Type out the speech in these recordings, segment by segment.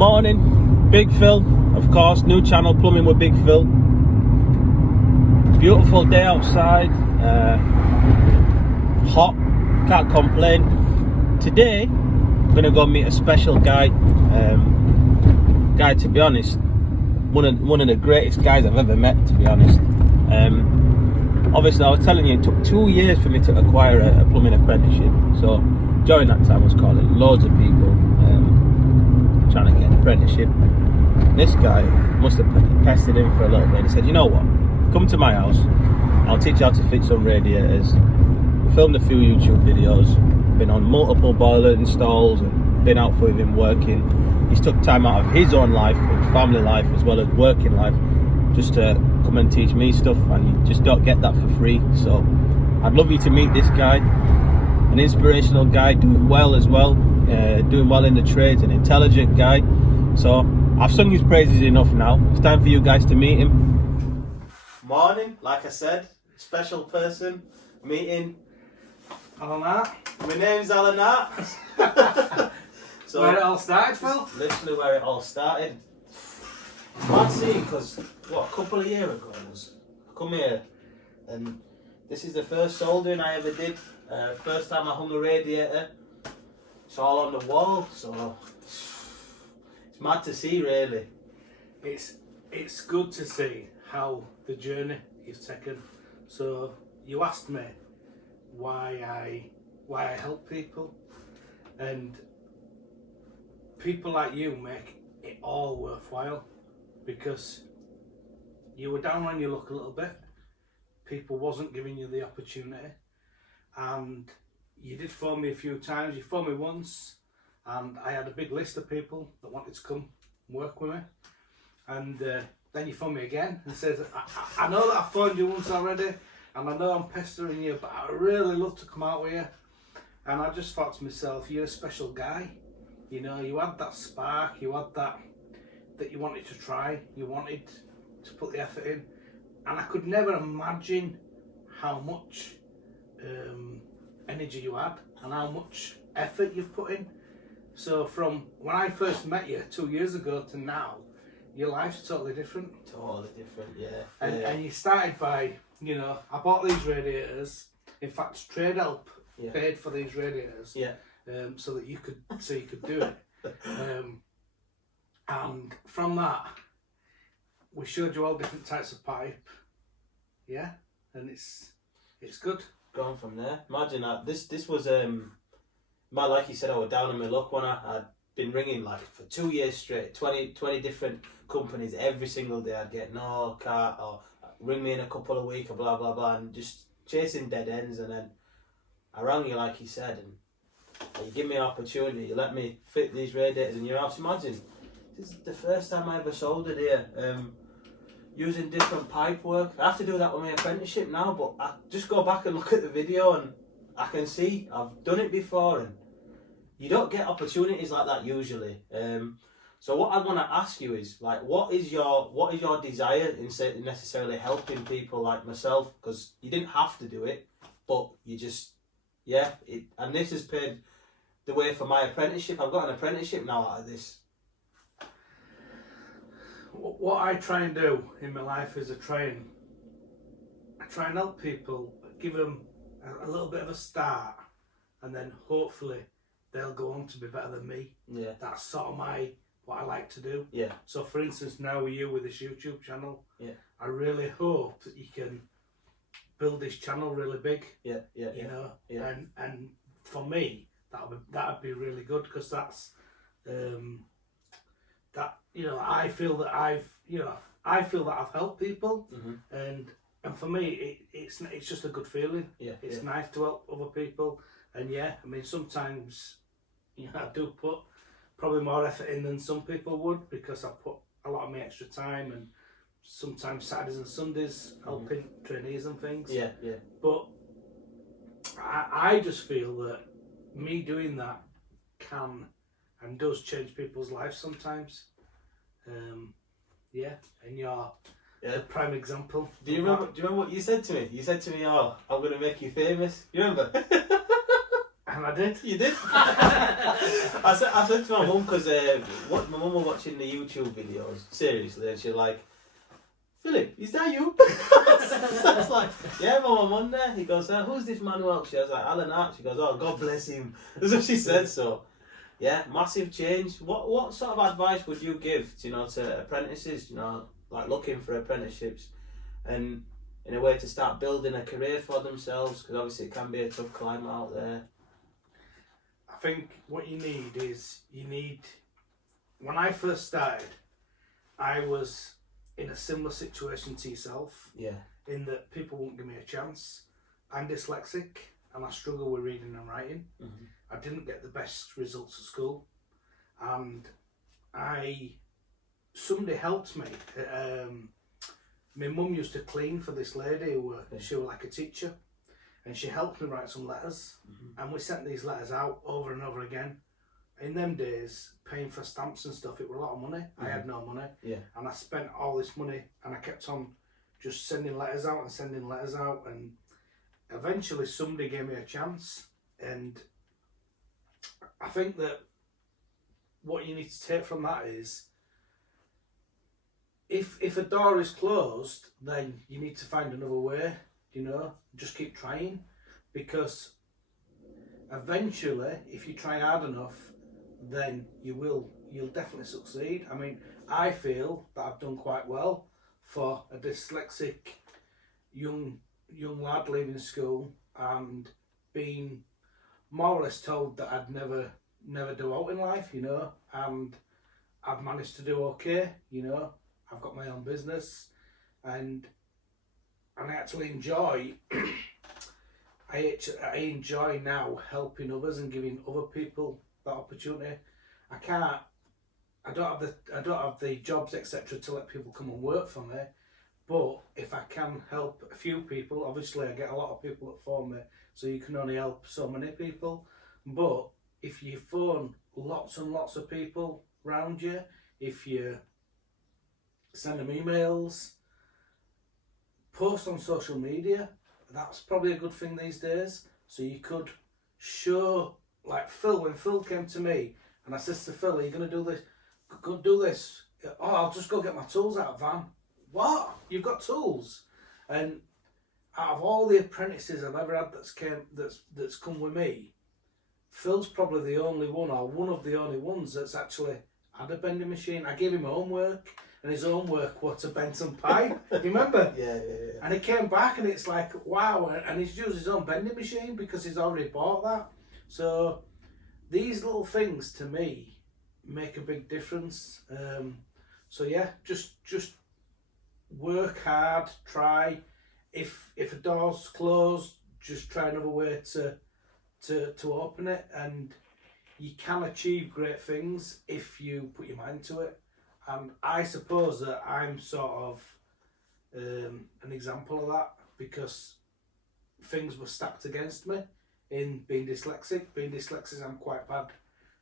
Morning, Big Phil, of course, new channel, Plumbing with Big Phil. Beautiful day outside, hot, can't complain. Today, I'm gonna go meet a special guy. Guy, to be honest, one of the greatest guys I've ever met, to be honest. Obviously, I was telling you, it took 2 years for me to acquire a plumbing apprenticeship. So during that time, I was calling loads of people, trying to get an apprenticeship. This guy must have pestered him for a little bit. He said, you know what, come to my house, I'll teach you how to fix some radiators. We filmed a few YouTube videos, been on multiple boiler installs and been out with him working. He's took time out of his own life, his family life, as well as working life, just to come and teach me stuff, and you just don't get that for free. So I'd love you to meet this guy, an inspirational guy, doing well as well, doing well in the trades, an intelligent guy. So I've sung his praises enough now. It's time for you guys to meet him. Morning, like I said, special person, meeting Alan Hart. My name's Alan Hart. So Where it all started, Phil? literally where it all started. Mad seeing, because what, a couple of years ago I come here, and this is the first soldering I ever did. First time I hung a radiator. It's all on the wall, so it's mad to see, really. It's good to see how the journey you've taken. So you asked me why I help people, and people like you make it all worthwhile, because you were down on your luck a little bit. People wasn't giving you the opportunity, and you did phone me a few times. You phoned me once, and I had a big list of people that wanted to come and work with me. And then you phoned me again and said, I know that I phoned you once already, and I know I'm pestering you, but I really love to come out with you. And I just thought to myself, you're a special guy. You know, you had that spark, you had that you wanted to try, you wanted to put the effort in. And I could never imagine how much energy you had and how much effort you've put in. So from when I first met you 2 years ago to now, your life's totally different. Totally different, yeah. And you started by, you know, I bought these radiators. In fact, Trade Help paid for these radiators, so that you could do it. And from that, we showed you all different types of pipe, and it's good. Going from there, imagine that. This was like you said, I was down on my luck when I'd been ringing like for 2 years straight, 20 different companies every single day. I'd get no car, or ring me in a couple of weeks, or blah blah blah, and just chasing dead ends. And then I rang you, like you said, and you give me an opportunity. You let me fit these radiators in your house. Imagine, this is the first time I ever soldered here. Using different pipe work. I have to do that with my apprenticeship now, but I just go back and look at the video and I can see I've done it before, and you don't get opportunities like that usually. So what I want to ask you is, like, what is your desire in necessarily helping people like myself? Because you didn't have to do it, but you just, and this has paved the way for my apprenticeship. I've got an apprenticeship now out of this. What I try and do in my life is I try and help people, give them a little bit of a start, and then hopefully they'll go on to be better than me. Yeah. That's sort of what I like to do. Yeah. So for instance, now with you with this YouTube channel, I really hope that you can build this channel really big. You know, and for me that'd be really good, because that's that, you know, I feel that I've helped people, and for me it's just a good feeling. It's nice to help other people, and I mean, sometimes, you know, I do put probably more effort in than some people would, because I put a lot of my extra time, and sometimes Saturdays and Sundays helping trainees and things. But I just feel that me doing that can and does change people's lives sometimes. And you're the prime example. Do you remember what you said to me? You said to me, "Oh, I'm going to make you famous." You remember? And I did. You did. I said to my mum, because my mum was watching the YouTube videos, seriously, and she's like, Philip, is that you? So I was like, yeah, Mum, I'm on there. He goes, who's this man who helps you? I was like, Alan Hart. She goes, oh, God bless him. That's what she said. So, yeah, massive change. What sort of advice would you give, to apprentices, like looking for apprenticeships and in a way to start building a career for themselves? Because obviously it can be a tough climb out there. I think what you need is, when I first started, I was in a similar situation to yourself. Yeah. In that people won't give me a chance. I'm dyslexic and I struggle with reading and writing. Mm-hmm. I didn't get the best results at school, and somebody helped me. My mum used to clean for this lady she was like a teacher, and she helped me write some letters, and we sent these letters out over and over again. In them days, paying for stamps and stuff, it was a lot of money. I had no money, and I spent all this money, and I kept on just sending letters out, and eventually somebody gave me a chance. And I think that what you need to take from that is, if a door is closed, then you need to find another way, just keep trying, because eventually, if you try hard enough, then you'll definitely succeed. I mean, I feel that I've done quite well for a dyslexic young lad leaving school and being more or less told that I'd never do out in life, and I've managed to do okay, I've got my own business, and I actually enjoy I enjoy now helping others and giving other people that opportunity. I don't have the jobs, etc., to let people come and work for me, but if I can help a few people, obviously I get a lot of people that phone me, so you can only help so many people. But if you phone lots and lots of people around you, if you send them emails, post on social media, that's probably a good thing these days. So you could show, like Phil, when Phil came to me and I said to Phil, are you going to do this? Go do this. Oh, I'll just go get my tools out of van. What? You've got tools? And out of all the apprentices I've ever had that's come with me, Phil's probably the only one, or one of the only ones, that's actually had a bending machine. I gave him homework, and his homework was a Benton pipe. Do you remember? Yeah. And he came back, and it's like, wow, and he's used his own bending machine because he's already bought that. So these little things, to me, make a big difference. So yeah, just work hard, try. If a door's closed, just try another way to open it, and you can achieve great things if you put your mind to it. And I suppose that I'm sort of an example of that, because things were stacked against me in being dyslexic. Being dyslexic, I'm quite bad.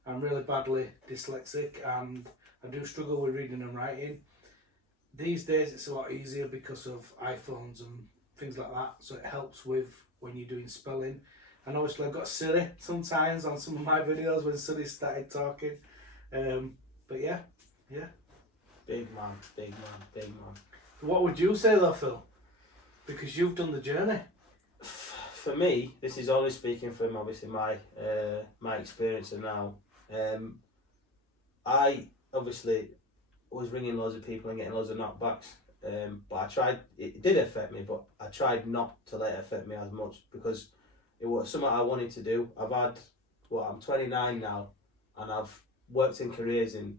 I'm really badly dyslexic, and I do struggle with reading and writing. These days it's a lot easier because of iPhones and things like that, so it helps with when you're doing spelling. And obviously I've got Siri sometimes on some of my videos when Siri started talking. But yeah. Big man. What would you say though, Phil? Because you've done the journey. For me, this is only speaking from obviously my experience and now. I obviously was ringing loads of people and getting loads of knockbacks. But I tried, it did affect me, but I tried not to let it affect me as much, because it was something I wanted to do. I'm 29 now, and I've worked in careers in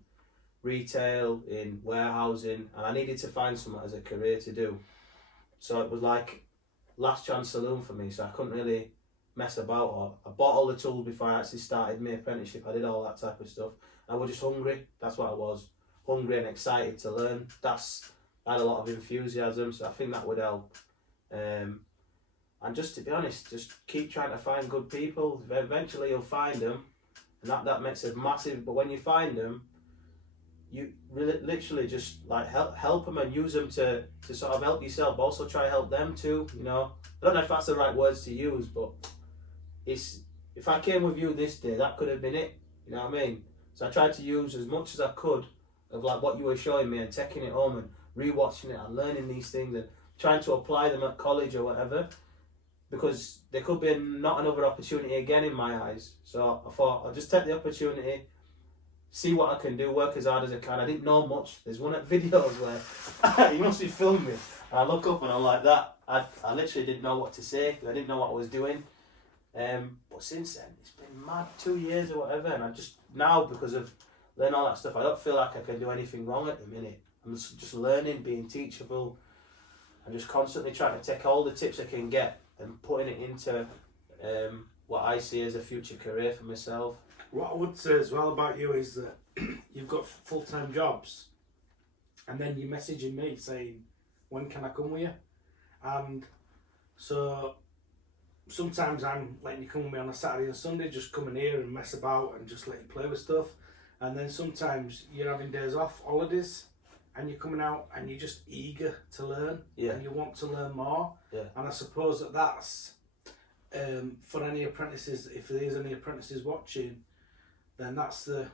retail, in warehousing, and I needed to find something as a career to do. So it was like last chance saloon for me, so I couldn't really mess about. Or I bought all the tools before I actually started my apprenticeship. I did all that type of stuff. I was just hungry. That's what I was. Hungry and excited to learn. I had a lot of enthusiasm, so I think that would help. And just to be honest, just keep trying to find good people. Eventually you'll find them, and that makes a massive. But when you find them, you really, literally just like help them and use them to sort of help yourself. Also try to help them too. I don't know if that's the right words to use, but if I came with you this day, that could have been it. You know what I mean? So I tried to use as much as I could of like what you were showing me and taking it home and rewatching it and learning these things and trying to apply them at college or whatever, because there could be not another opportunity again in my eyes. So I thought I'll just take the opportunity, see what I can do, work as hard as I can. I didn't know much. There's one at videos where he must be filming me. I look up and I'm like that. I literally didn't know what to say. I didn't know what I was doing. But since then, it's been mad 2 years or whatever, and I just now, because of learning all that stuff, I don't feel like I can do anything wrong at the minute. I'm just learning, being teachable, and just constantly trying to take all the tips I can get and putting it into what I see as a future career for myself. What I would say as well about you is that you've got full-time jobs, and then you're messaging me saying, when can I come with you? And so sometimes I'm letting you come with me on a Saturday and Sunday, just come in here and mess about and just let you play with stuff. And then sometimes you're having days off, holidays, and you're coming out and you're just eager to learn, and you want to learn more. And I suppose that's for any apprentices, if there's any apprentices watching, then that's the,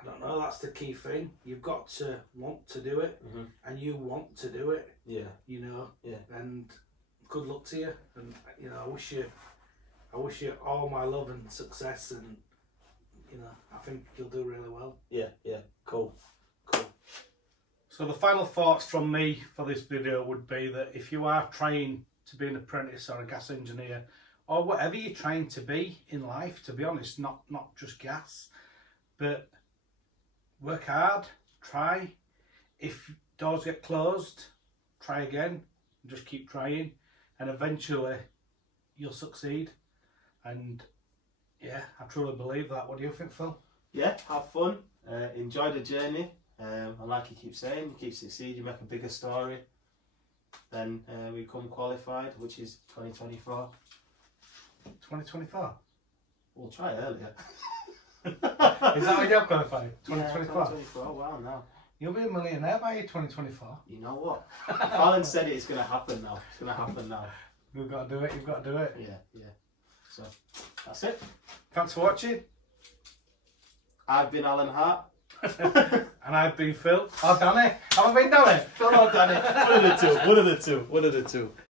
I don't know, that's the key thing. You've got to want to do it, and you want to do it. You know. And good luck to you. And you know, I wish you all my love and success. And you know, I think you'll do really well. Cool. So the final thoughts from me for this video would be that if you are trying to be an apprentice or a gas engineer, or whatever you're trying to be in life, to be honest, not just gas, but work hard, try. If doors get closed, try again, and just keep trying, and eventually you'll succeed. And yeah, I truly believe that. What do you think, Phil? Yeah, have fun, enjoy the journey, and like you keep saying, you keep succeeding, you make a bigger story, then we become qualified, which is 2024. 2024? We'll try earlier. Is that when you're qualified? 2024? Yeah, 2024, wow, now. You'll be a millionaire by 2024. You know what? Alan said it's going to happen now. It's going to happen now. You've got to do it, you've got to do it. Yeah. So, that's it. Thanks for watching. I've been Alan Hart. And I've been Phil. Oh, Danny. Have I been Danny? Phil or Danny? One of the two.